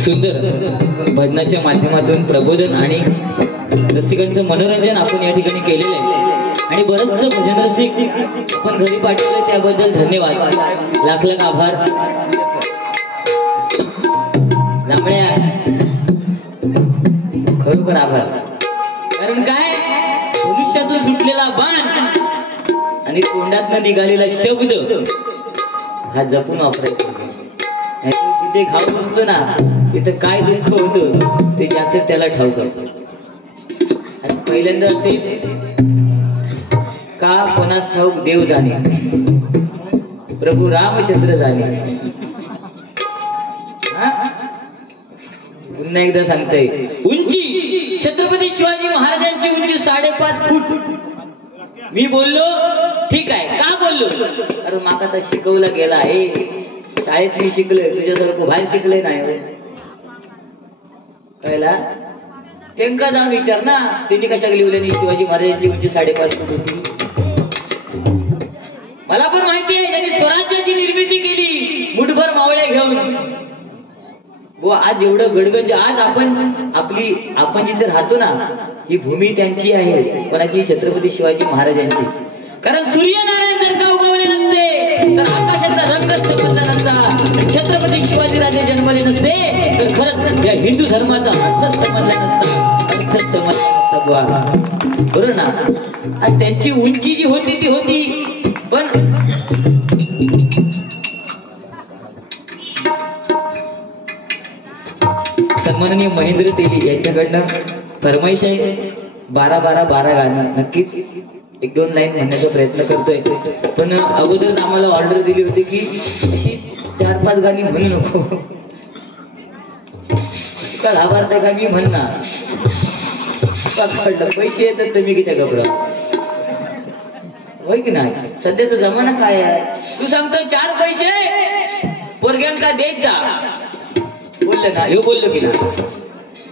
सुंदर भजनाच्या माध्यमातून प्रबोधन आणि रसिकांचं मनोरंजन आपण या ठिकाणी केलेलं आहे आणि बरंचसं भजन रसिक आपण घरी पाठवले त्याबद्दल धन्यवाद, लाख लाख आभार. जांभळ्या खरोखर आभार. कारण काय, धनुष्यातून सुटलेला बाण आणि तोंडातनं निघालेला शब्द हा जपून वापरायचा. जिथे घाव नसतो ना तिथं काय दुःख होतं ते ज्याचं त्याला ठाऊक करतो. आणि पहिल्यांदा असेल का कोणास ठाऊक देव जाणे, प्रभू रामचंद्र जाणे. पुन्हा एकदा सांगताय, उंची छत्रपती शिवाजी महाराजांची उंची 5.5 फूट. मी बोललो ठीक आहे, का बोललो, अरे माका तर शिकवला गेला आहे, शाळेत मी शिकलोय, तुझ्यासारखं बाहेर शिकले नाही. कळला? त्यांना जाऊन विचार ना, त्यांनी कशा लिहिल्याने शिवाजी महाराजांची उंची 5.5 फूट होती. मला पण माहिती आहे त्यांनी स्वराज्याची निर्मिती केली मुठभर मावळ्या घेऊन. आज एवढं गडगंज, आज आपण जिथे राहतो ना ही भूमी त्यांची आहे. कोणाची? छत्रपती शिवाजी महाराजांची. कारण सूर्यनारायण जर का उगवले नसते तर आकाशाचा रंगच समजला नसता, छत्रपती शिवाजी राजे जन्मले नसते तर खरंच या हिंदू धर्माचा अर्थच समजला नसता, अर्थच समजला नसता बुवा. बरोबर ना? आज त्यांची उंची जी होती ती होती, पण सन्माननीय महेंद्र तेली यांच्याकडनं फरमाईश आहे 12-12-12 गाणं. नक्कीच 1-2 लाईन म्हणण्याचा प्रयत्न करतोय, पण अगोदर आम्हाला ऑर्डर दिली होती की अशी 4-5 गाणी म्हणू नको. का लाभार्थ का मी म्हणणार, पैसे येतात तर मी किती घबरा, होय की नाही? सध्याचा जमाना काय आहे, तू सांगतो 4 पैसे पोरग्यांका देत जा, बोललं ना, हे बोललो की ना,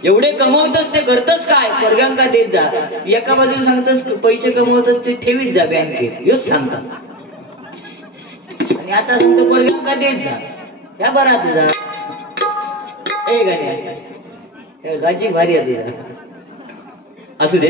एवढे कमवतच ते करतच काय, पोरग्यांका देत जा. एका बाजूला सांगतच पैसे कमवतच ते ठेवीत जा बँकेत, हेच सांगतात. आणि आता सांगतो पोरग्यांका देत जा, या बरा तुझा ए गाणी गाजी भारी आहे तुझा. असू दे.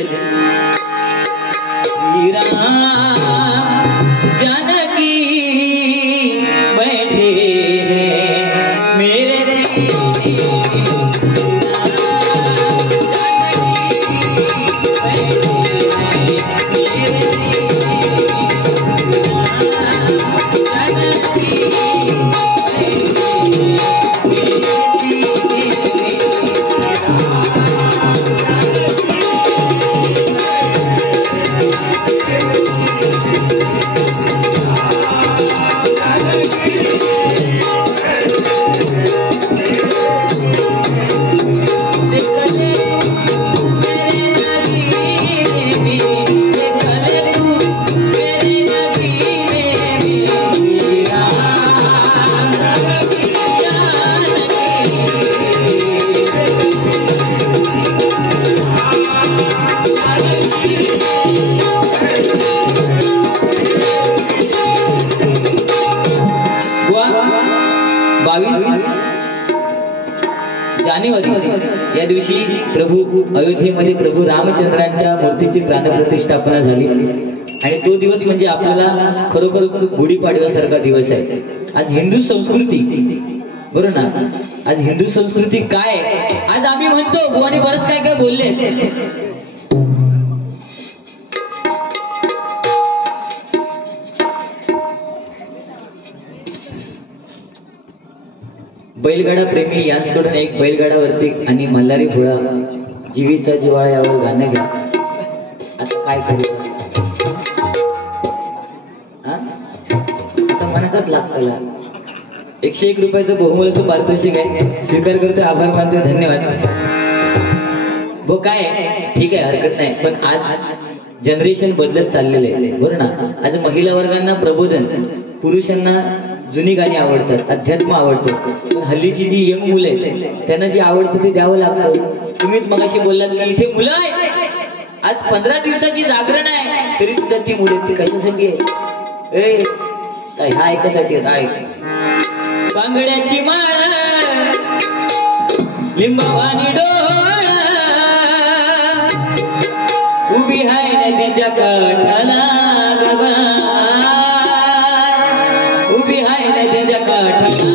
जानकी बैठे मेरे या दिवशी प्रभू अयोध्येमध्ये प्रभू रामचंद्रांच्या मूर्तीची प्राणप्रतिष्ठापना झाली आणि तो दिवस म्हणजे आपल्याला खरोखर गुढीपाडव्यासारखा दिवस आहे. आज हिंदू संस्कृती, बरोबर ना, आज हिंदू संस्कृती काय आज आम्ही म्हणतो आणि बरंच काय काय बोलले. बैलगाडा प्रेमी यांच्याकडून एक बैलगाडावरती आणि मल्हारी घोडा जीवीचा जिव्हाळा यावर गाणं घ्या. आता काय करू, आता मनाचाच लागतला. 101 रुपयाचं बहुमूल्य पारितोषिक आहे, स्वीकार करतो, आभार मानतो, धन्यवाद. हो काय ठीक आहे, हरकत नाही, पण आज जनरेशन बदलत चाललेलं आहे, बरोबर ना. आज महिला वर्गांना प्रबोधन, पुरुषांना जुनी गाणी आवडतात, अध्यात्म आवडतं, पण हल्लीची जी यंग मुलं आहेत त्यांना जे आवडतं ते द्यावं लागतं. तुम्हीच मगाशी बोललात की इथे मुलं आहे, आज 15 दिवसाची जागरण आहे, तरी सुद्धा ती मुलं ती कशासाठी आहे, ह्या ऐकासाठी आहे. बांगड्याची माळ लिंबवानी डोळा उभी हाय नदीच्या काठाला गबा उभी हाय नदीच्या काठाला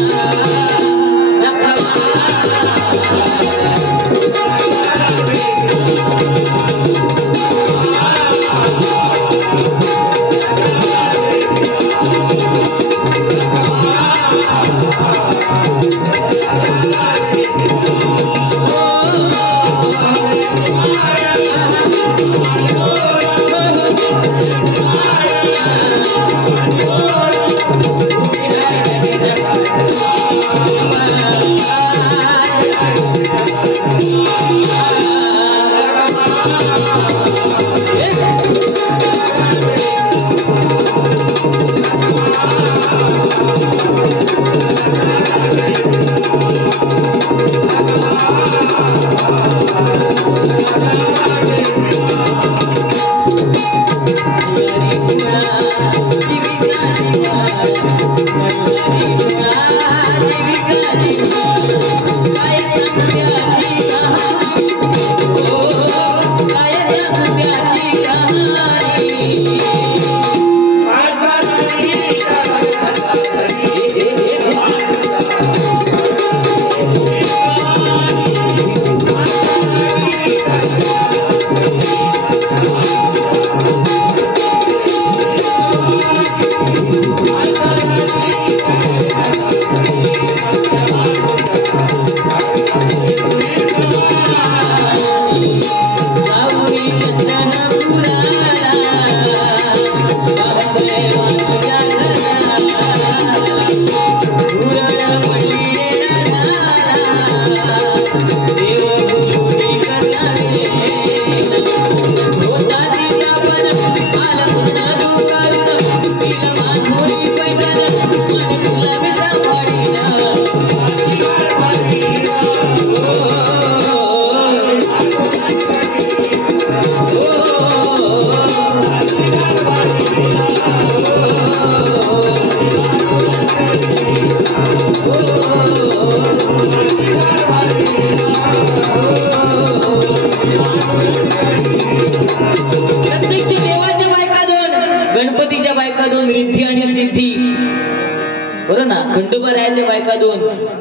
खंडोबारायाच्या बायका दोन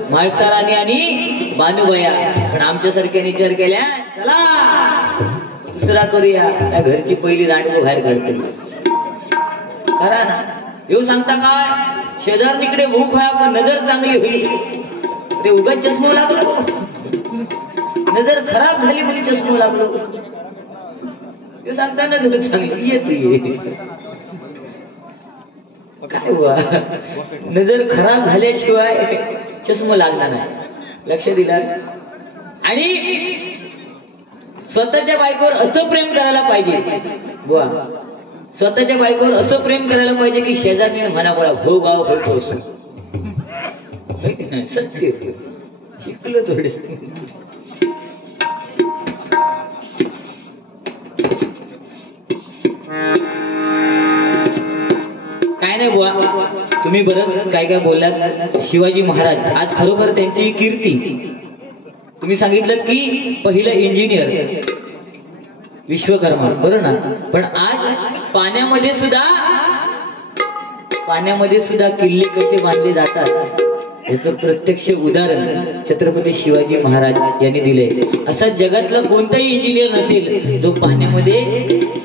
म्हाळसाराणी आणि बानुबया. पण आमच्यासारख्याने विचार केल्या चला दुसरा करूया, त्या घरची पहिली दांडगो बाहेर काढते. करा ना, येऊ सांगता काय शेजारणीकडे भूक आहे पण नजर चांगली होईल. अरे उगाच चष्मा लागलो, नजर खराब झाली म्हणून चष्मा लागलो. येऊ सांगता नजर चांगली येते काय हुआ, नजर खराब झाल्याशिवाय चष्मा लागणार नाही. लक्ष दिलं. आणि स्वतःच्या बायकोवर असं प्रेम करायला पाहिजे बुवा, स्वतःच्या बायकोवर असं प्रेम करायला पाहिजे की शेजारी म्हणा बोला हो भाव होतो सत्य शिकलो थोडे. काय नाही बुवा, तुम्ही बरंच काय काय बोललात. शिवाजी महाराज आज खरोखर त्यांची कीर्ती तुम्ही सांगितलं की पहिलं इंजिनियर विश्वकर्मा, बरोबर ना. पण आज पाण्यामध्ये सुद्धा किल्ले कसे बांधले जातात याचं प्रत्यक्ष उदाहरण छत्रपती शिवाजी महाराज यांनी दिले. असा जगातला कोणताही इंजिनियर नसेल जो पाण्यामध्ये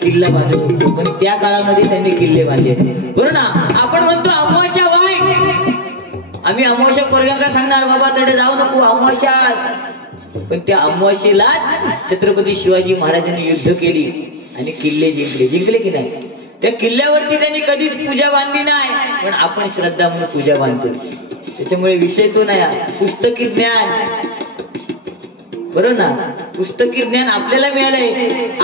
किल्ला बांधू शकतो, पण त्या काळामध्ये त्यांनी किल्ले बांधले, बरोबर ना. आपण म्हणतो अमावास्या वाईट, आम्ही अमावास्या पोरग्यांना सांगणार बाबा तिकडे जाऊ नको अमावास्या, पण त्या अमावास्येलाच छत्रपती शिवाजी महाराजांनी युद्ध केली आणि किल्ले जिंकले की नाही. त्या किल्ल्यावरती त्यांनी कधीच पूजा बांधली नाही, पण आपण श्रद्धा म्हणून पूजा बांधतो. त्याच्यामुळे विषय तो नाही, पुस्तकी ज्ञान, बरोबर ना. पुस्तकी ज्ञान आपल्याला मिळालंय.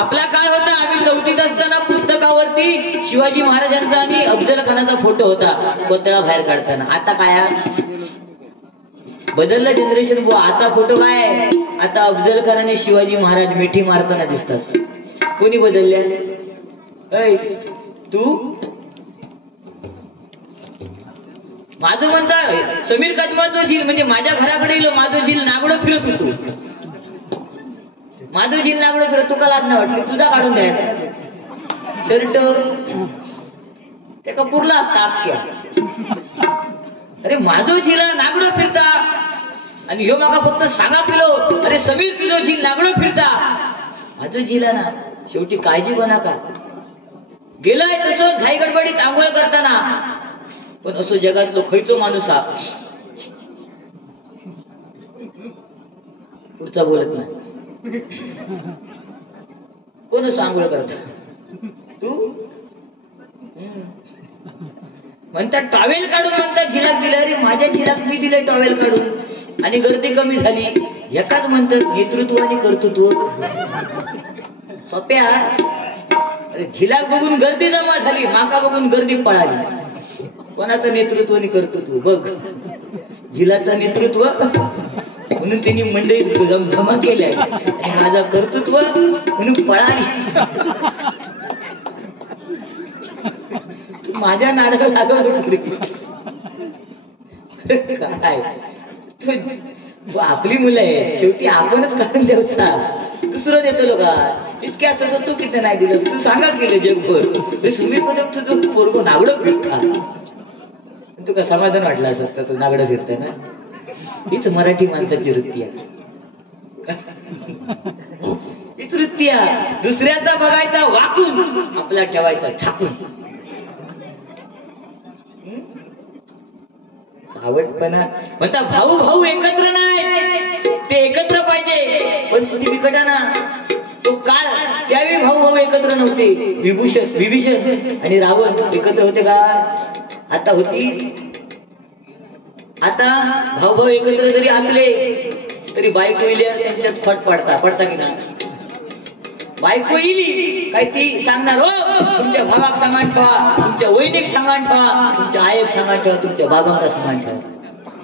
आपला काळ होता, आम्ही 4थीत असताना पुस्तकावरती शिवाजी महाराजांचा आणि अफजल खानाचा फोटो होता कोतळा बाहेर काढताना. आता काय बदललं जनरेशन. आता फोटो काय, आता अफजल खान आणि शिवाजी महाराज मिठी मारताना दिसतात. कोणी बदलल्या? तू माझं म्हणता समीर कदमाचं झील म्हणजे माझ्या घराकडे येईल माझं झील नागडं फिरत होतो. माझं झील नागडं फिरत तुका लाज नाही वाटली तुझा काढून द्यायचा शर्ट ते का पुरला असता अख्ख्या. अरे माझं झिला नागडं फिरता आणि ह्यो मागा फक्त सांगा किलो अरे समीर तुझं झील नागडं फिरता. माझं झिला ना शेवटी काळजी बना का गेलाय तसंच घाई गडबडीत आंघोळ करताना. पण असो जगातलो खयचो माणूस हा पुढचा बोलत नाही. कोण असं आंघोळ करता तू म्हणतात टॉवेल काढून म्हणतात झिलाक दिलं. अरे माझ्या झिलाक मी दिले टॉवेल काढून आणि गर्दी कमी झाली. एकाच म्हणतात नेतृत्व आणि कर्तृत्व सोप्या. अरे झिलाक बघून गर्दी जमा झाली माका बघून गर्दी पळाली. कोणाचं नेतृत्व आणि कर्तृत्व बघ. झिलाचं नेतृत्व म्हणून त्यांनी मंडळी जमा केल्या आणि माझा कर्तृत्व म्हणून पळाली. तू माझ्या नादाला लागवली काय तू आपली मुलं आहे शेवटी आपणच काढून द्यायचा दुसरं देतो का. इतक्या असतं तू किती नाही दिलं तू सांगा केलं जगभर. सुमीर कदम तुझं पोरगो नागडं फिरता तुका समाधान वाटलं असत तर नागडं फिरताय ना. हीच मराठी माणसाची वृत्ती आहे. हीच वृत्ती आहे दुसऱ्याचा बघायचा वाकून आपला ठेवायचा झाकून. आवडपणा म्हणता भाऊ भाऊ एकत्र नाही ते एकत्र पाहिजे. परिस्थिती बिकट आहे ना तो काळ त्यावेळी भाऊ भाऊ एकत्र नव्हते. विभीषण आणि रावण एकत्र होते का आता होती. आता भाऊ भाऊ एकत्र जरी असले तरी बायको इल्यावर त्यांच्यात फट पडता की ना. बायको इली काय ती सांगणार हो तुमच्या भावाक सांगाण ठेवा तुमच्या वैनिक सांगाण ठेवा तुमच्या आईक सांगाण ठेवा तुमच्या बाबांका सांगाण ठेवा.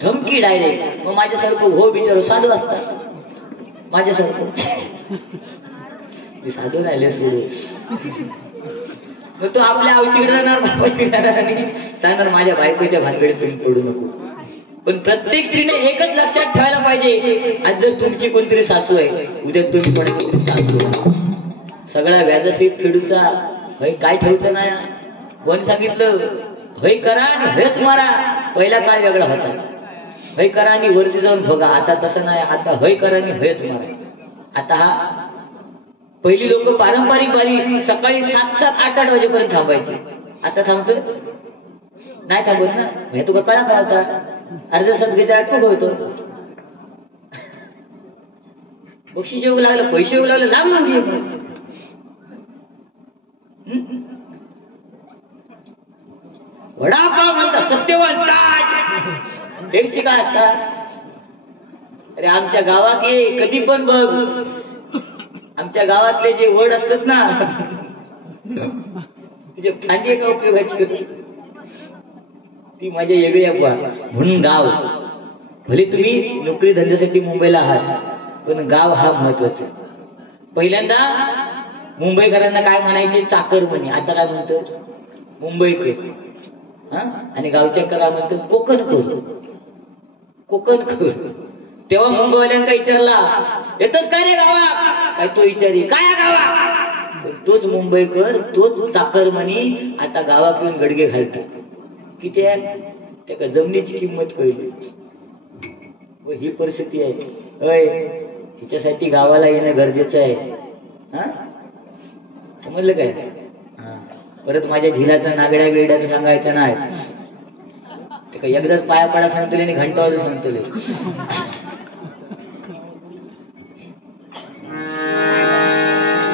धमकी डायरेक्ट. मग माझ्यासारखं हो बिचारो साधू असतात माझ्यासारखं मी साधू राहिले सोडू. मग तो आपल्या आयुष्याकडे जाणार बापाकडे जाणार आणि सांगणार माझ्या बायकोच्या भानगडीत तुम्ही पडू नको. पण प्रत्येक स्त्रीने एकच लक्षात ठेवायला पाहिजे आज जर तुमची कोणतरी सासू आहे उद्या तुम्ही कोणाची तरी सासू आहे. सगळा व्याजासहित फेडूचा हय काय ठेवचं नाही. कोण सांगितलं हय करा आणि हयच मारा. पहिला काळ वेगळा होता. हय करा आणि वरती जाऊन बघा. आता तसं नाही. आता हय करा आणि हयच मारा. आता हा पहिली लोक पारंपरिक बारी सकाळी 7-8 वाजेपर्यंत थांबायचे. आता थांबतो नाही थांबत ना. हे तुका कळा होता अर्ध्या तासात घेता आटपू होतो. बक्षीस येऊ लागलं पैसे येऊ लागलं लागलं वडापाव म्हणता सत्यवान ताट टेक्सी काय असतात. अरे आमच्या गावात ये कधी पण बघ आमच्या गावातले जे वड असतात ना तिचे फांदी का उपयोगाची ती माझ्या वेगळी अफवा. म्हणून गाव भले तुम्ही नोकरी धंद्यासाठी मुंबईला आहात पण गाव हा महत्वाचा. पहिल्यांदा मुंबईकरांना काय म्हणायचे चाकर म्हणे. आता काय म्हणतात मुंबईकर. हा आणि गावच्या काय म्हणतात कोकणकर. कोकणकर. तेव्हा मुंबईवाल्यांका विचारला येतच काय रे गावा काय तो विचारी काय गावा. तोच मुंबईकर तोच चाकर म्हणी आता गावात येऊन गडगे घालतात. किती आहे त्या जमिनीची किंमत कळली. व ही परिस्थिती आहे. अय ह्याच्यासाठी गावाला येणं गरजेचं आहे. हा समजलं काय. हा परत माझ्या झिलाचा नागड्या बिरड्याचं सांगायचं नाही. ते एकदाच पाया पडा सांगतले आणि घंटा वाजून सांगतले.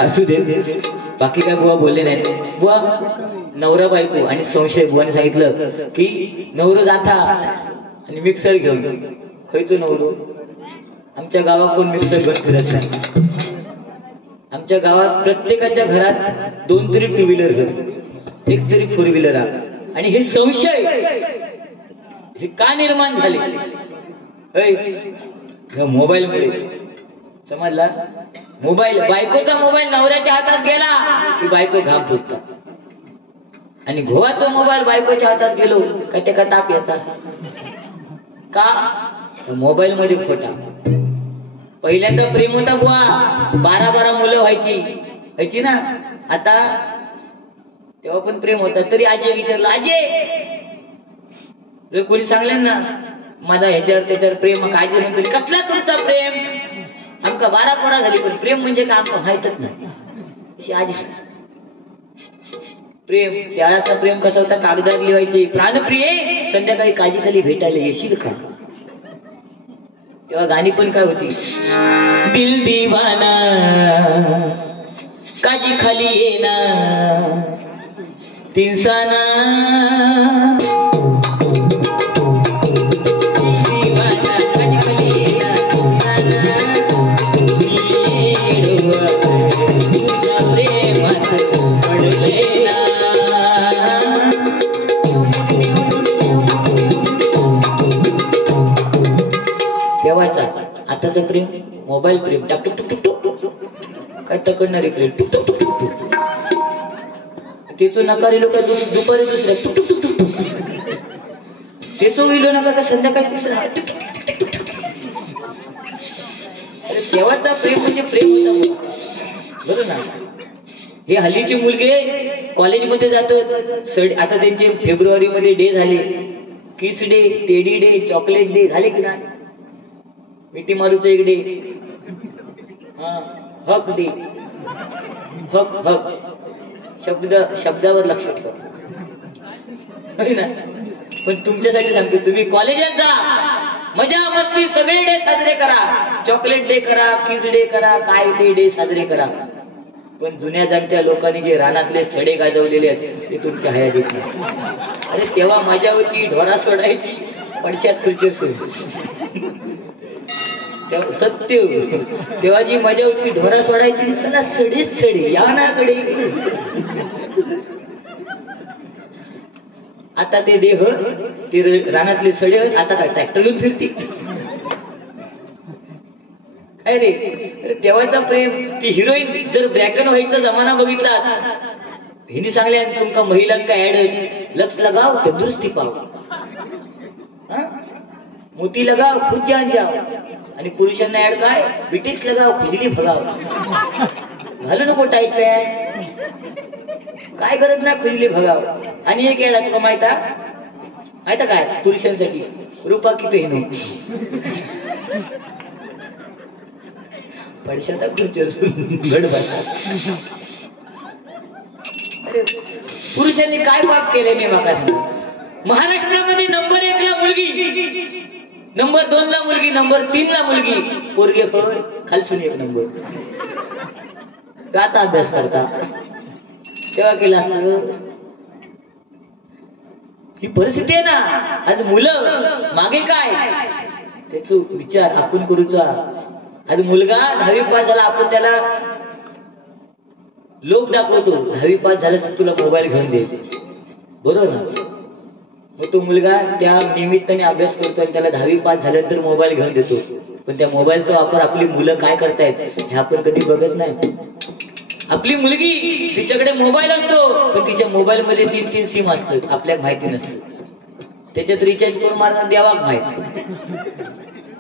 असू दे बाकी काय बुवा बोलले नाही. बुवा नवरा बायको आणि संशय बुवाने सांगितलं की नवरो जाता आणि मिक्सर घेऊन. खयचो नवरो. आमच्या गावात कोण मिक्सर घेऊन फिरत नाही. आमच्या गावात प्रत्येकाच्या घरात 2 तरी 2 व्हीलर घर 1 तरी 4 व्हीलर. आणि हे संशय हे का निर्माण झाले मोबाईल मुळे. समजला. मोबाईल बायकोचा मोबाईल नवऱ्याच्या हातात गेला की बायको घाम फुटतात आणि घोवाचा मोबाईल बायकोच्या हातात गेलो काय ते का ताप येतात. का मोबाईल मध्ये खोटा. पहिल्यांदा प्रेम होता बुवा, 12 मुलं व्हायची ना. आता तेव्हा पण प्रेम होता. तरी आजी विचारलं, आजी जर कोणी सांगलं ना माझा ह्याच्यावर त्याच्यावर प्रेम, मग आजी म्हणते कसला तुमचा प्रेम, आमका 12 पोरा झाली पण प्रेम म्हणजे का आमका माहितच नाही. आजी प्रेम त्याळाचा प्रेम कसा होता, कागदावर लिहायचे प्राणप्रिये संध्याकाळी काजी खाली भेटायला येशील का. तेव्हा गाणी पण काय होती, दिल दीवाना काजी खाली येना तिनसाना. तेव्हाचा आताचा प्रेम मोबाईल प्रेम, टाक टुक टुक टुक टुक काय तकडणारे प्रेम, टुक टुक टुक टुक टुक. तेच नकारी लोक दुपारी दुसऱ्या टुक टुक टुक टुक टुक. तेच होईल नका का संध्याकाळी तिसरा. अरे तेव्हाचा प्रेम म्हणजे प्रेम होता बरं ना. हे हल्लीचे मुलगे कॉलेजमध्ये जातात, आता त्यांचे फेब्रुवारी मध्ये डे झाले, kiss day, teddy day, chocolate day झाले की नाही. मिठी मारूचं एक डे, हक डे, हक हक शब्दावर लक्ष ठेवा ना. पण तुमच्यासाठी सांगतो, तुम्ही कॉलेजात जा, मजा मस्ती सगळे डे साजरे करा, चॉकलेट डे करा, किस डे करा, काय ते डे साजरे करा. पण जुन्या जाणत्या लोकांनी जे रानातले सडे गाजवलेले आहेत ते तुमच्या हयातीत नाही. अरे तेव्हा मजा होती, ढोरा सोडायची, पडशात खुर्चीवर सोड. सत्य तेव्हा जी मजा होती, ढोरा सोडायची, चला सडेच सडे या ना कडे. आता ते देह ते रानातले सडे, आता काय ट्रॅक्टर घेऊन फिरते काय रे. तेव्हाचा प्रेम, ती हिरोईन जर ब्लॅक अँड व्हाईटचा जमाना बघितला, हिंदी सांगल्या तुमका महिलांका ऍड, लक्ष लगाव तंदुरुस्ती पाव, मोती लगाव खुद जान जाओ. आणि पुरुषांना ऍड काय, बिटिक्स लगाव खुजली भगाव. घालू नको टाईट पॅन्ट, काय गरज नाही खुजली भगाव. आणि एक ऍड तुला माहिता काय, पुरुषांसाठी रूपा की पेहनो पडशाता खुर्चीवर घड बसतात. पुरुषांनी काय पाप केले नाही माका सांगा. महाराष्ट्रामध्ये नंबर 1 ला मुलगी, नंबर 2 ला मुलगी, नंबर 3 ला मुलगी, पोरगे फळ खालसून 1 नंबर. गाता अभ्यास करता तेव्हा केला असत. ही परिस्थिती आहे ना आज. मुलं मागे काय त्याच विचार आपण करूचा. आज मुलगा 10वी पास झाला, आपण त्याला लोक दाखवतो, 10वी पास झाल्यास तुला मोबाईल घेऊन दे, बरोबर ना. मग तो मुलगा त्या निमित्ताने अभ्यास करतो आणि त्याला 10वी पास झाल्यानंतर मोबाईल घेऊन देतो. पण त्या मोबाईलचा वापर आपली मुलं काय करतायत हे आपण कधी बघत नाही. आपली मुलगी तिच्याकडे मोबाईल असतो, पण तिच्या मोबाईल मध्ये 3-3 सिम असतात, आपल्याला माहिती नसतं. त्याच्यात रिचार्ज करून मारणार द्यावा माहित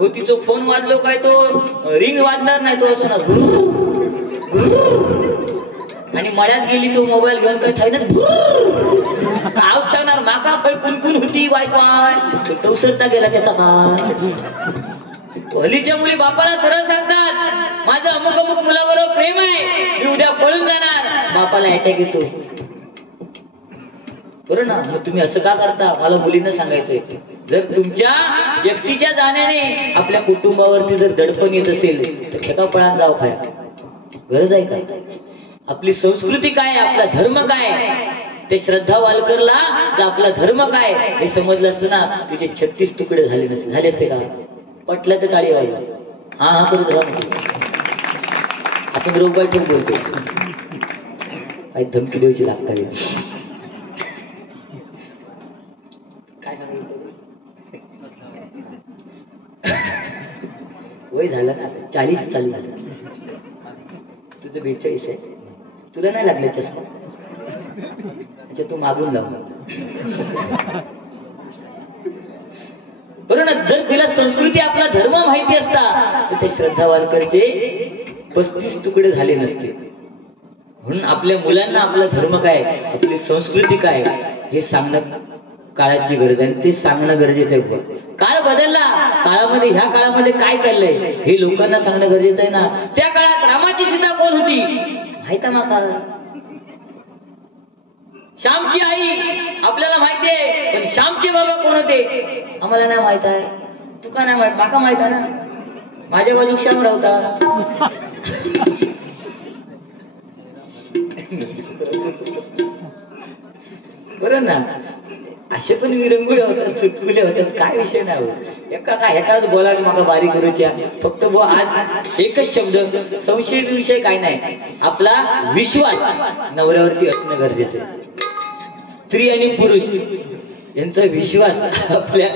हो. तिचा फोन वाजलो काय, तो रिंग वाजणार नाही, तो असं ना आणि मळ्यात गेली तो मोबाईल घेऊन काय थाय ना काय सांगणार, माका खय कुणकुण होती वाय तो उसरता गेला त्याचा काय. हल्लीच्या मुली बापाला सरळ सांगतात, माझं अमुक अमुक मुलाबरोबर प्रेम आहे, मी उद्या पळून जाणार. बापाला अटॅक येतो, बरं ना. मग तुम्ही असं का करता, मला मुलींना सांगायचंय. जर तुमच्या व्यक्तीच्या जाण्याने आपल्या कुटुंबावरती जर दडपण येत असेल तर खेका पळान जाव खाया, गरज आहे का. आपली संस्कृती काय, आपला धर्म काय, ते श्रद्धा वालकरला तर आपला धर्म काय हे समजलं असतं ना, तिचे 36 तुकडे झाले नसते, झाले असते का. पटलं तर टाळी वाजवा, हा हा करत राहा. आपण रोगबाई ठेवून बोलतो, काही धमकी द्यायची लागतात. काय सांगितलं वय झालं ना, 40 चालू झालं. तुझं 42 आहे, तुला नाही लागलं चष्मा. अच्छा तू मागून लाव. बरोबर ना? जर तिला संस्कृती आपला धर्म माहिती असता तर ते श्रद्धा वालकरचे 35 तुकडे झाले नसते. म्हणून आपल्या मुलांना आपला धर्म काय, आपली संस्कृती काय हे सांगणं काळाची गरज आहे आणि ते सांगणं गरजेचं आहे. काळ बदलला, काळामध्ये ह्या काळामध्ये काय चाललंय हे लोकांना सांगणं गरजेचं आहे ना. त्या काळात रामाची सीता कोण होती माहिती माका? श्यामची आई आपल्याला माहिती आहे, पण श्यामचे बाबा कोण होते आम्हाला नाही माहित आहे. तुका नाही माहित, माका माहित आहे ना. माझ्या बाजूक श्याम राहता. बरोबर ना? असे पण विरंगुळे होतात, चुटकुले होतात, काय विषय नाही होत. एकाच बोलायला मागा बारीक करूच्या. फक्त आज एकच शब्द, संशय विषय काय नाही, आपला विश्वास नवऱ्यावरती असणं गरजेचं आहे. स्त्री आणि पुरुष यांचा विश्वास आपल्या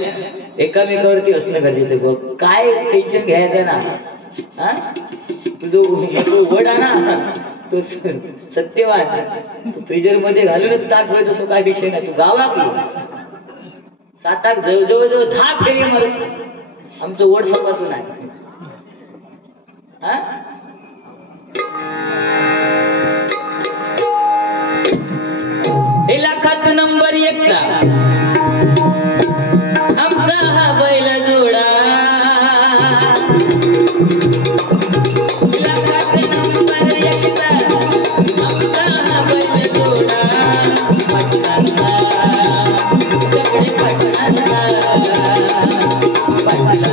एकामेकावरती असणं गरजेचं आहे. काय टेन्शन घ्यायचं ना. हा तुझं वड ना तो सत्यवान फ्रीजर मध्ये घालूनच ताट होय, तसं काय विषय नाही. तू गावा की 7 जवळजवळ 10 फेरी मारू आमचं वड संपातून आहे. लाखात नंबर 1चा आमचा हा बैल जोडा. लाखात नंबर 1चा आमचा हा बैल जोडा. पटणाचा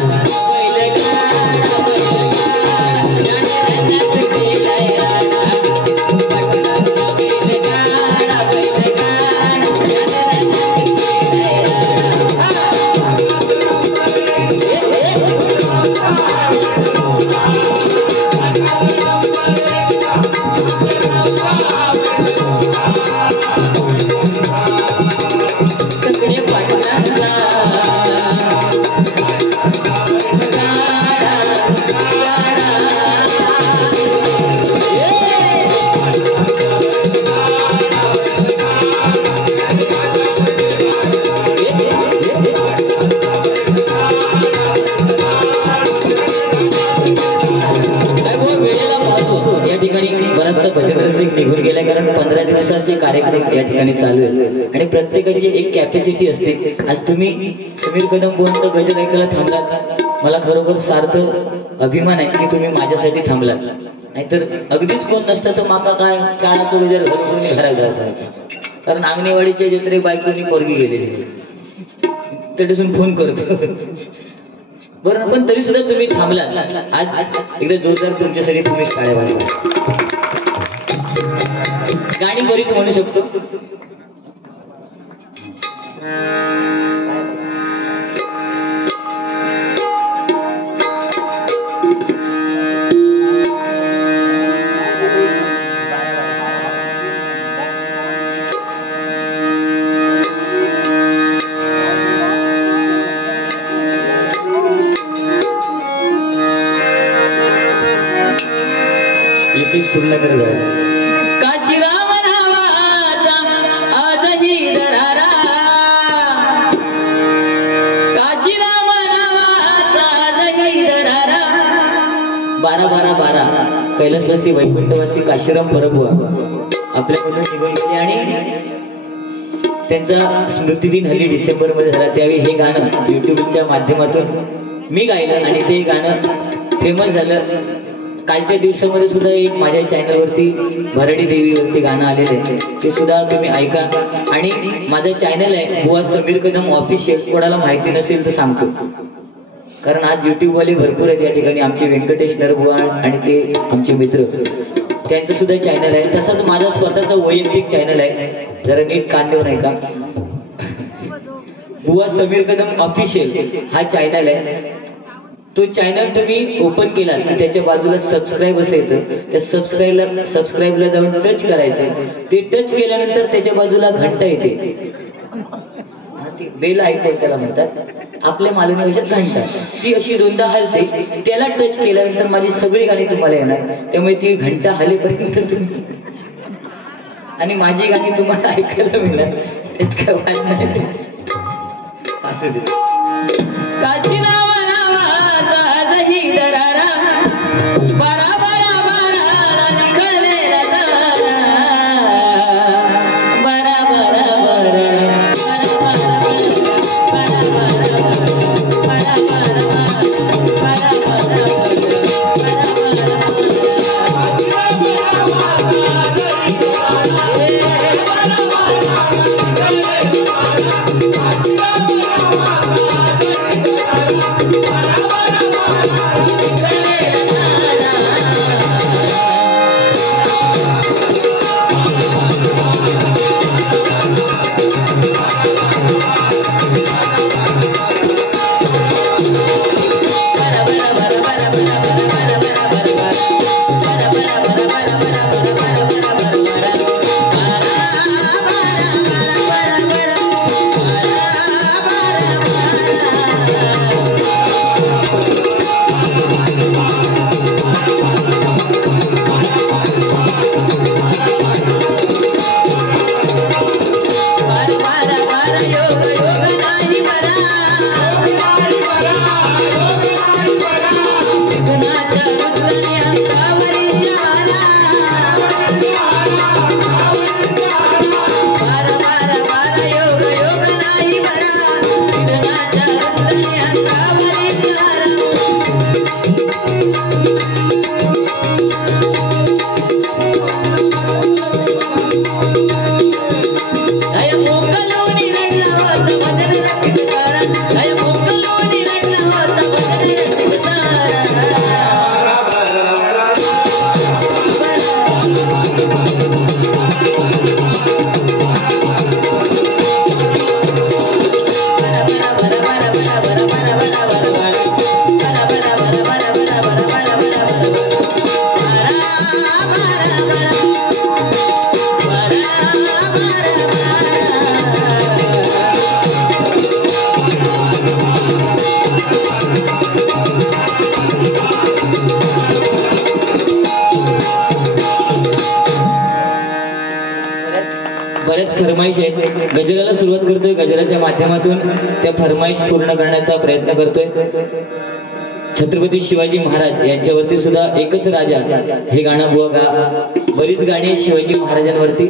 सगळे पटणाचा निघून गेल्या. कारण 15 दिवसाचे कार्यक्रम या ठिकाणी चालू आहेत आणि प्रत्येकाची एक कॅपॅसिटी असते. आज तुम्ही समीर कदम बोलचा गजल ऐकायला थांबलात, मला खरोखर सार्थ अभिमान आहे की तुम्ही माझ्यासाठी थांबलात. नाहीतर अगदीच कोण नसतं तर माका काय काळाचं गजर घरून घरात जायचं. कारण अंगणेवाडीच्या जत्रे बायकोनी पोरगी गेलेली त्याच्यासून फोन करतो. बरं, पण तरी सुद्धा तुम्ही थांबलात. आज एकदा जोरदार तुमच्यासाठी तुम्हीच टाळ्या वाजवा. गाणी बरीच म्हणू शकतो. पूर्ण करत काशीराम नावाचा आजही दरारा. काशीराम नावाचा आजही दरारा. 12-12-12 कैलासवासी वैकुंठवासी काशीराम परबुवा आपल्यामधून निघून गेले आणि त्यांचा स्मृतिदिन हल्ली डिसेंबर मध्ये झाला. त्यावेळी हे गाणं युट्यूबच्या माध्यमातून मी गायलं आणि ते गाणं फेमस झालं. कालच्या दिवसामध्ये सुद्धा एक माझ्या चॅनलवरती भरडी देवीवरती गाणं आलेलं आहे, ते सुद्धा तुम्ही ऐका. आणि माझं चॅनल आहे बुवा समीर कदम ऑफिशियल. कोणाला माहिती नसेल तर सांगतो, कारण आज युट्यूबवाले भरपूर आहेत या ठिकाणी. आमचे व्यंकटेश नरबुवा आणि ते आमचे मित्र, त्यांचं सुद्धा चॅनल आहे. तसंच माझा स्वतःचा वैयक्तिक चॅनल आहे, जरा नीट कान देऊ नाही का. बुवा समीर कदम ऑफिशियल हा चॅनल आहे. तो चॅनल तुम्ही ओपन केला की त्याच्या बाजूला सबस्क्राईब असायचं. त्या सबस्क्राईबला जाऊन टच करायचं. ते टच केल्यानंतर त्याच्या बाजूला घंटा येते, ती बेल ऐकते त्याला म्हणतात. आपल्या मालवणी भाषेत घंटा. ती अशी 2दा हलते. त्याला टच केल्यानंतर माझी सगळी गाणी तुम्हाला येणार. त्यामुळे ती घंटा हलेपर्यंत तुम्ही आणि माझी गाणी तुम्हाला ऐकायला मिळणार. त्यात काय वाद नाही. असं दे. काशी नावा नावाचा आजही दरारा बारा बारा बारा निखळलेला तारा बारा बारा बऱ्याच फरमाईश आहे. गजराला सुरुवात करतोय, गजराच्या माध्यमातून त्या फरमाईश पूर्ण करण्याचा प्रयत्न करतोय. छत्रपती शिवाजी महाराज यांच्यावरती सुद्धा एकच राजा हे गाणं बुवा गा. बरीच गाणी शिवाजी महाराजांवरती.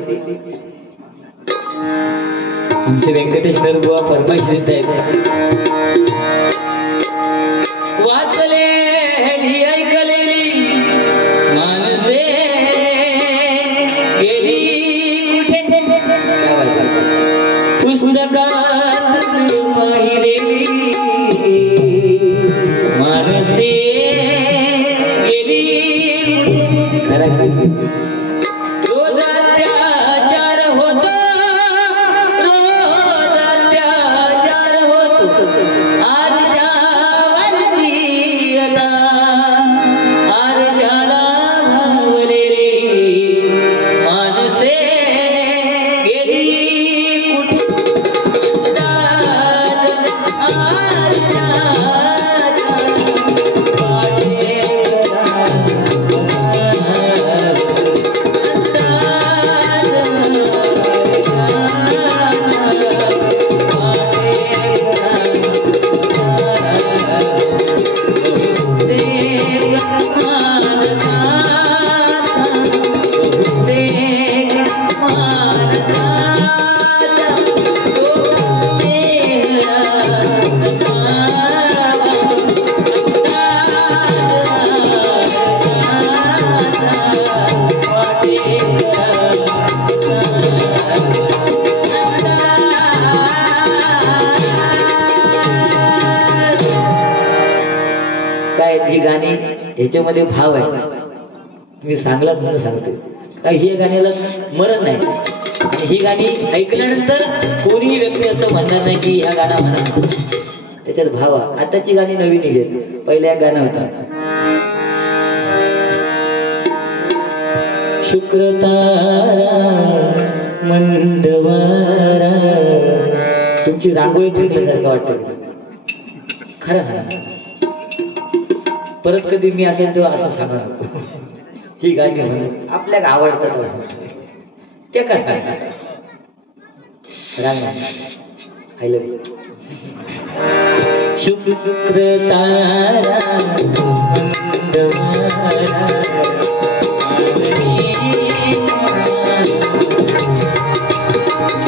आमचे व्यंकटेश बुवा फरमाईश देत आहेत. वाचलेली ऐकलेली माणसे गेली कुठे, पुस्तकात पाहिलेली माणसे गेली कुठे. खरं रोज अत्याचार होतो, रोज अत्याचार होतो. आरशावरती आता आरशाला भावलेली माणसे गेली कुठे. ही गाणी ह्याच्यामध्ये भाव आहे. मी सांगलात म्हणून सांगतो. ही गाण्याला मरण नाही. आणि ही गाणी ऐकल्यानंतर कोणीही व्यक्ती असं म्हणणार नाही की ह्या गाणं म्हणा. त्याच्यात भाव आहे. आताची गाणी नवीन निघेल. पहिल्या एक गाणं होता, शुक्रतारा मंदवारा. तुमची रांगोळी फेकल्यासारखं वाटतं. खरं सांगा. परत कधी मी असेल तेव्हा असं सांगा नको. ही गाणी म्हणून आपल्याला आवडतात ते का सांगा. रांग आय लव्ह यू. शुक्र तारा मंगळवारा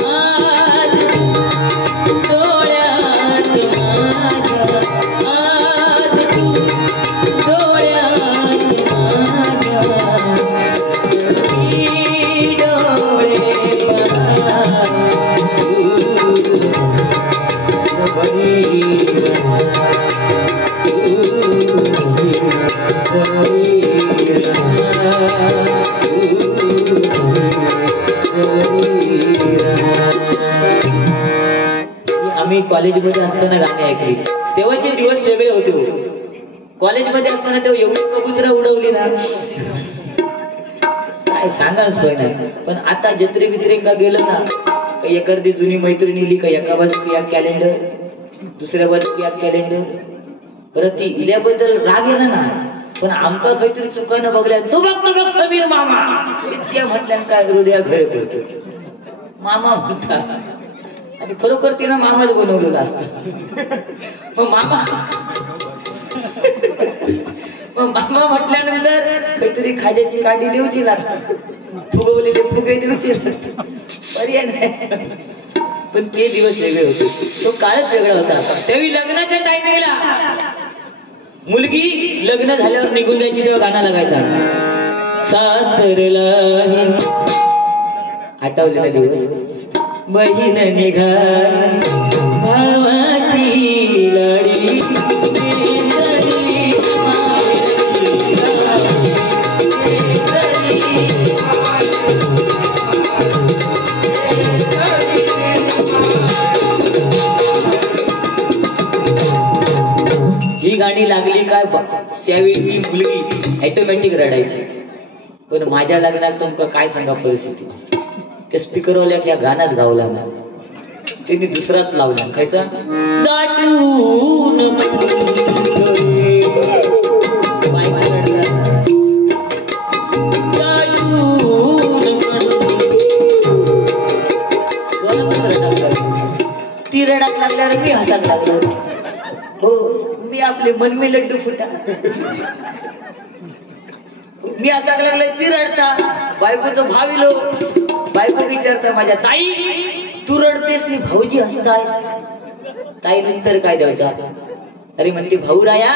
आज डोळ्यात माझ्या आज डोळ्यात माझ्या डोळे आम्ही कॉलेजमध्ये असताना गाणे ऐकली, तेव्हाचे दिवस वेगळे होते हो. कॉलेजमध्ये असताना तेव्हा एवढी कबुतरं उडवली ना काय सांगा सोय नाही. पण आता जत्रे बित्रे का गेलं ना, काही एखादी जुनी मैत्रीण इली का एका बाजू या कॅलेंडर, दुसऱ्या बाजू या कॅलेंडर, परत ती इल्याबद्दल राग येणार ना, पण आमका काहीतरी चुकानं बघल्या तो बघ समीर मामा इतक्या म्हटल्या काय हृदया घरे पडतो. मामा म्हणता आणि खरोखर तिनं मामाच बनवलेला असतं. मग मामा म्हटल्यानंतर काहीतरी खाज्याची काठी देऊची लागतात, फुगवलेले फुगे देऊची लागतात, पर्याय नाही. पण ते दिवस वेगळे होते, तो काळच वेगळा होता. त्यावेळी लग्नाच्या टायमिंगला मुलगी लग्न झाल्यावर निघून जायची तेव्हा गाणं लागायचा, सासरला आठवलेला दिवस, बहीण निघाल भावाची लाडी ही गाणी लागली काय त्यावेळीची मुलगी ऑटोमॅटिक रडायची. पण माझ्या लग्नात तुमका काय सांगा परिस्थिती, त्या स्पीकरवाल्या या गाण्यात गावला ना, त्यांनी दुसराच लावला खायचा दाटून ती रडात लागल्यावर मी हसायला लागलो. हो मी आपले मनमे लड्डू फुटा, मी हसायला लागलाय ती रडता. बायकोचं भाव इलो, बायको विचारता माझ्या ताई तू रडतेस, मी भाऊजी हसताय. ताई नंतर काय द्यायचा, अरे म्हणते भाऊ राया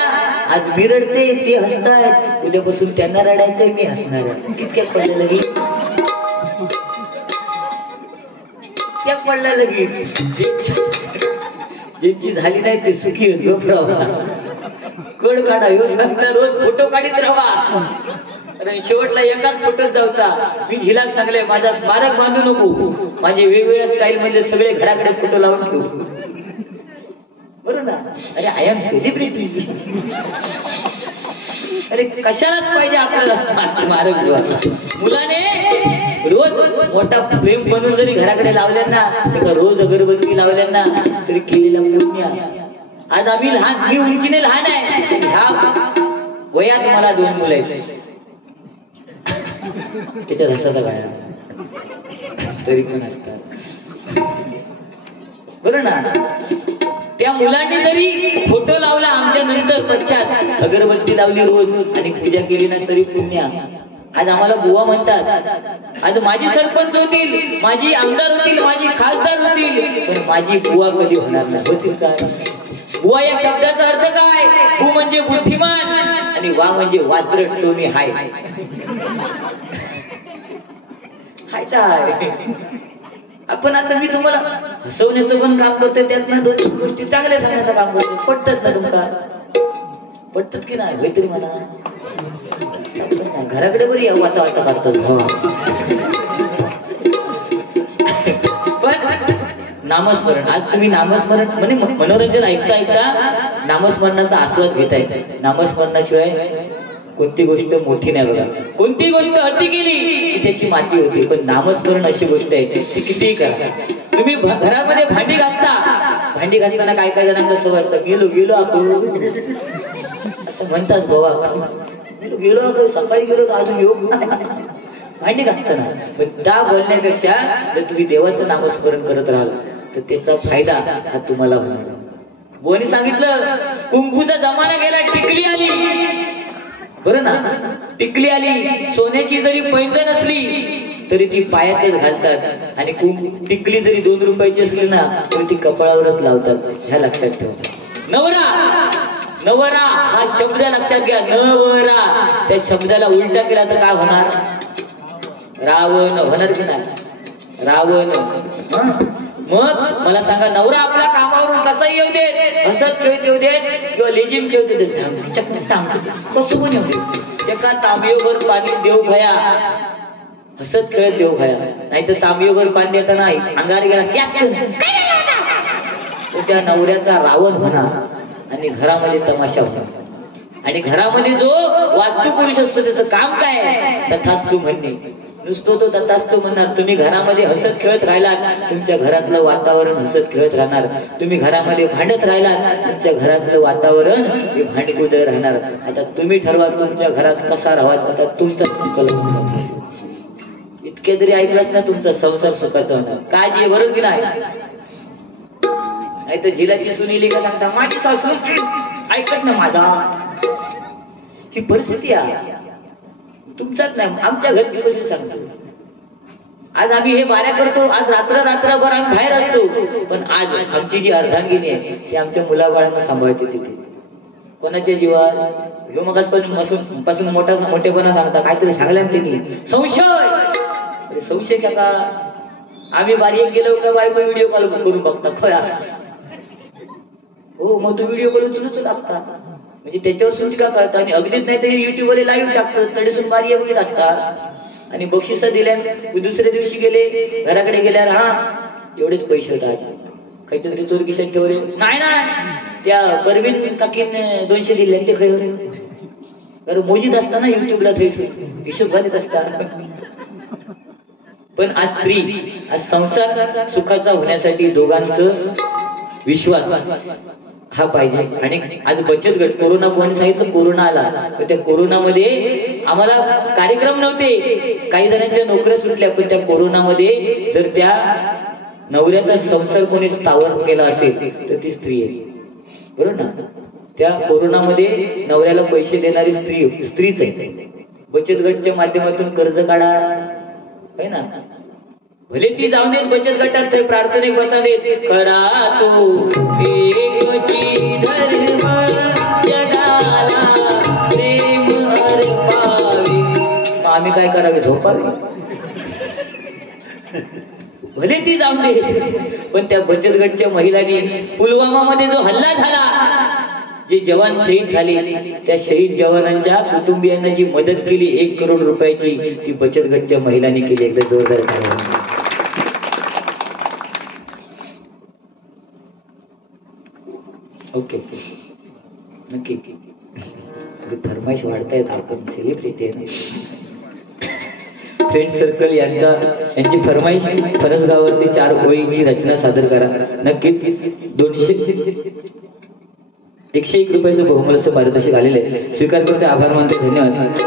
आज मी रडते ते हसतायत, उद्यापासून त्यांना रडायचंय मी हसणार आहे. कितक्यात पडलं लगी, त्या पडलं लगी. ज्यांची झाली नाही ते सुखी होत गोपरावा कड काढा ह्यो सांगता रोज फोटो काढीत राहा, कारण शेवटला एकाच फोटोत जाऊचा. मी झिलाक सांगले माझा स्मारक बांधू नको, माझे वेगवेगळ्या स्टाईल मध्ये सगळे घराकडे फोटो लावून ठेवू, बरोबर ना. अरे आय एम सेलिब्रिटी, अरे कशालाच पाहिजे आपल्याला स्मारक. मुलाने रोज मोठा प्रेम बनवून जरी घराकडे लावल्यांना, रोज अगरबत्ती लावल्यांना तरी केलेला पुण्य. आज आम्ही लहान, मी उंचीने लहान आहे, ह्या वयात मला 2 मुलं आहेत, त्याच्यात हसायचा काय तरी पण असतात, बरं ना. त्या मुलांनी जरी फोटो लावला आमच्या नंतर पश्चात, अगरबत्ती लावली रोज आणि पूजा केली ना तरी पुण्य. आज आम्हाला बुवा म्हणतात, आज माझी सरपंच होतील, माझी आमदार होतील, माझी खासदार होतील, पण माझी बुवा कधी होणार नाही. होतील का? बुवा या शब्दाचा अर्थ काय? बु म्हणजे बुद्धिमान आणि वा म्हणजे वात्रट, तो मी हाय. हाय काय आपण आता मी तुम्हाला हसवण्याचं पण काम करतोय, त्यात ना 2 गोष्टी चांगल्या सांगण्याचं काम करतोय. पटतात ना तुमका, पटतात की नाही होय तरी म्हणा. घराकडे बरी वाचा वाचा करतात. पण नामस्मरण, आज तुम्ही नामस्मरण म्हणजे मनोरंजन ऐकता ऐकता नामस्मरणाचा आस्वाद घेताय. नामस्मरणाशिवाय कोणती गोष्ट मोठी नाही बघा. कोणती गोष्ट अति केली की त्याची माती होते, पण नामस्मरण अशी गोष्ट आहे ती कितीही करा. तुम्ही घरामध्ये भांडी घासता, भांडी घासताना काय काय जणांना सवय असतं, गेलो गेलो आपण असं म्हणताच बाबा, गेलो सकाळी गेलो अजून योग नाही भांडी घासताना. पण त्या बोलण्यापेक्षा जर तुम्ही देवाचं नामस्मरण करत राहाल तर त्याचा फायदा हा तुम्हाला होणार. बोनी सांगितलं कुंकूचा जमाना गेला, टिकली आली. बरं ना, टिकली आली. सोन्याची जरी पैंजण असली तरी ती पायातच घालतात आणि टिकली जरी 2 रुपयाची असली ना तरी ती कपाळावरच लावतात. ह्या लक्षात ठेवा. नवरा हा शब्द लक्षात घ्या. नवरा, त्या शब्दाला उलटा केला तर काय होणार? रावण होणार की नाही? रावण. मग मला सांगा, नवरा आपल्या कामावरून कसा येऊ दे, हसत खेळत येऊ दे किंवा लेजिम खेळत येऊ दे, कसं पण येऊ दे, एका तांबियोभर पाणी देऊ खया, हसत खेळत देऊ खया. नाही तर तांबियोभर पाणी देताना अंगार गेला तो त्या नवऱ्याचा रावण होणार आणि घरामध्ये तमाशा होणार. आणि घरामध्ये जो वास्तू पुरुष असतो त्याचं काम काय? तथास्तु म्हणणे. नुसतो तो तथास्तु म्हणणार. तुम्ही घरामध्ये हसत खेळत राहिलात, तुमच्या घरातलं वातावरण हसत खेळत राहणार. तुम्ही घरामध्ये भांडत राहिलात, तुमच्या घरातलं वातावरण हे भांडकुद राहणार. आता तुम्ही ठरवा तुमच्या घरात कसा राहायचा. आता तुमचा कलस इतके जरी ऐकलाच ना तुमचा संसार सुखाचा होणार. काळजी बरोबर की नाही? नाही तर झिलाची सुनीली का सांगता माझी सासू ऐकत ना माझा. ही परिस्थिती आहे तुमचाच नाही, आमच्या घरची परिस्थिती सांगतो. आज आम्ही हे बाऱ्या करतो, आज रात्रभर आम्ही बाहेर असतो, पण आज आमची जी अर्धांगिनी आहे ती आमच्या मुलाबाळांना सांभाळते. तिथे कोणाच्या जीवावर ह्यो मग पासून मोठेपणा सांगता काहीतरी सांगल्या त्यांनी संशय का आम्ही बारीक गेलो का बायको व्हिडिओ कॉल करून बघता खय असं. हो मग तू व्हिडिओ कॉल उचलूच लागता म्हणजे त्याच्यावर सुट्टी का करता. आणि अगदीच नाही तर युट्यूब वर लाईव्ह टाकतात, तडीसून बारी वगैरे असतात. आणि बक्षिस दिल्या दुसऱ्या दिवशी गेले घराकडे गेल्यावर हा एवढेच पैसे होतात, काहीतरी चोर खिशात ठेवले. नाही त्या परवीन काकीन 200 दिले ते खय कारण मोजीत असताना युट्यूबला हिशोब घालीत असतात. पण आज स्त्री, आज संसार सुखाचा होण्यासाठी दोघांचं विश्वास हा पाहिजे. आणि आज बचत गट कोरोना कोणी सांगितलं कोरोना आला, पण त्या कोरोनामध्ये आम्हाला कार्यक्रम नव्हते, काही जणांच्या नोकऱ्या सुटल्या, पण त्या कोरोनामध्ये जर त्या नवऱ्याचा संसार कोणी स्थावर केला असेल तर ती स्त्री आहे. बरोबर ना? त्या कोरोनामध्ये नवऱ्याला पैसे देणारी स्त्रीच आहे. बचत गटच्या माध्यमातून कर्ज काढा है ना, भले ती जाऊन देत बचत गटात प्रार्थनेक बसा देत. करा तो एकची धर्म जगाला प्रेम अर्पावे. आम्ही काय करावे? झोपावे. भले ती जाऊन दे, पण त्या बचत गटच्या महिलांनी पुलवामा मध्ये जो हल्ला झाला, जे जवान शहीद झाले, त्या शहीद जवानांच्या कुटुंबियांना जी मदत केली 1 करोड रुपयाची, ती बचत गटच्या महिलांनी केली. एकदा जोरदार टाळ्या. ओके नक्की फरमाईश वाढतायत. आपण सेलिब्रिटी आहे ना. फ्रेंड सर्कल यांची फरमाईश फरसगावरती 4 ओळींची रचना सादर करा. नक्कीच 101 रुपयाचं बहुमूल्य पारितोषिक आलेले आहे. स्वीकार करते, आभार मानते, धन्यवाद.